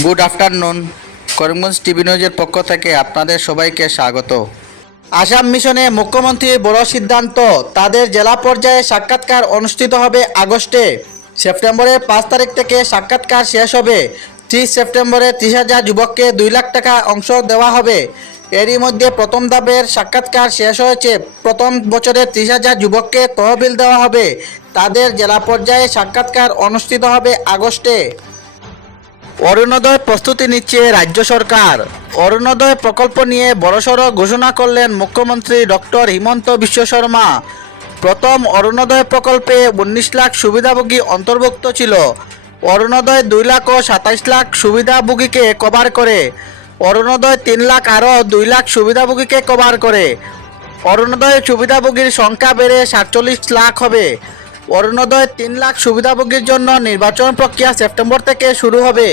Good afternoon. Karimganj TV নিউজের পক্ষ থেকে আপনাদের সবাইকে স্বাগত। আসাম মিশনে মুখ্যমন্ত্রীর বড় সিদ্ধান্ত, তাদের জেলা পর্যায়ে সাক্ষাৎকার অনুষ্ঠিত হবে আগস্টে। সেপ্টেম্বরের 5 তারিখ থেকে সাক্ষাৎকার শেষ হবে। 30 সেপ্টেম্বরে 30,000 যুবককে 2 লাখ টাকা অংশ দেওয়া হবে। এরই মধ্যে প্রথম ধাপের সাক্ষাৎকার শেষ হয়েছে। প্রথম বছরে 30,000 যুবককে তহবিল দেওয়া হবে। তাদের জেলা পর্যায়ে সাক্ষাৎকার অনুষ্ঠিত হবে আগস্টে। অরুণোদয় প্রস্তুতি নিচ্ছে রাজ্য সরকার। অরুণোদয় প্রকল্প নিয়ে বড়সড় ঘোষণা করলেন মুখ্যমন্ত্রী ডক্টর হিমন্ত বিশ্ব শর্মা। প্রথম অরুণোদয় প্রকল্পে 19 লাখ সুবিধাভোগী অন্তর্ভুক্ত ছিল। অরুণোদয় 2 লাখ ও 27 লাখ সুবিধাভোগীকে কভার করে। অরুণোদয় 3 লাখ আরও 2 লাখ সুবিধাভোগীকে কভার করে। অরুণোদয় সুবিধাভোগীর সংখ্যা বেড়ে 47 লাখ হবে। অরুণোদয় 3 লাখ সুবিধাভোগীর জন্য নির্বাচন প্রক্রিয়া সেপ্টেম্বর থেকে শুরু হবে।